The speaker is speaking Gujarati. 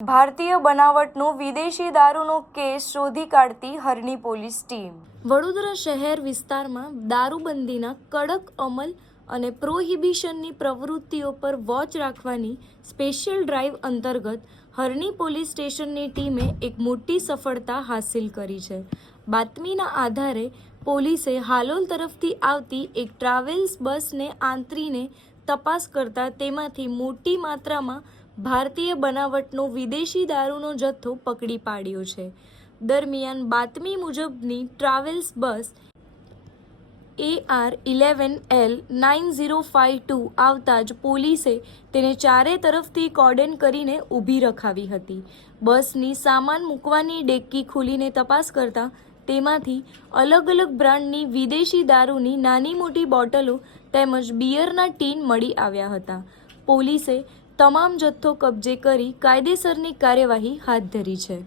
ભારતીય બનાવટનો વિદેશી દારૂનો કેસ શોધી કાઢતી હરની પોલીસ ટીમ। વડોદરા શહેર વિસ્તારમાં દારૂબંધીના કડક અમલ અને પ્રોહિબિશનની પ્રવૃત્તિઓ પર વોચ રાખવાની સ્પેશિયલ ડ્રાઈવ અંતર્ગત હરની પોલીસ સ્ટેશનની ટીમે એક મોટી સફળતા હાંસિલ કરી છે। બાતમીના આધારે પોલીસે હાલોલ તરફથી આવતી એક ટ્રાવેલ્સ બસને આંતરીને તપાસ કરતા તેમાંથી મોટી માત્રામાં ભારતીય બનાવટનો વિદેશી દારૂનો જથ્થો પકડી પાડ્યો છે। દરમિયાન બાતમી મુજબની ટ્રાવેલ્સ બસ AR11L9052 આવતા જ પોલીસે તેને ચારે તરફથી કોર્ડન કરીને ઊભી રખાવી હતી। બસની સામાન મૂકવાની ડેક્કી ખોલીને તપાસ કરતા તેમાંથી અલગ અલગ બ્રાન્ડની વિદેશી દારૂની નાની મોટી બોટલો તેમજ બિયરના ટીન મળી આવ્યા હતા। પોલીસે તમામ જથ્થો કબજે કરી કાયદેસરની કાર્યવાહી હાથ ધરી છે।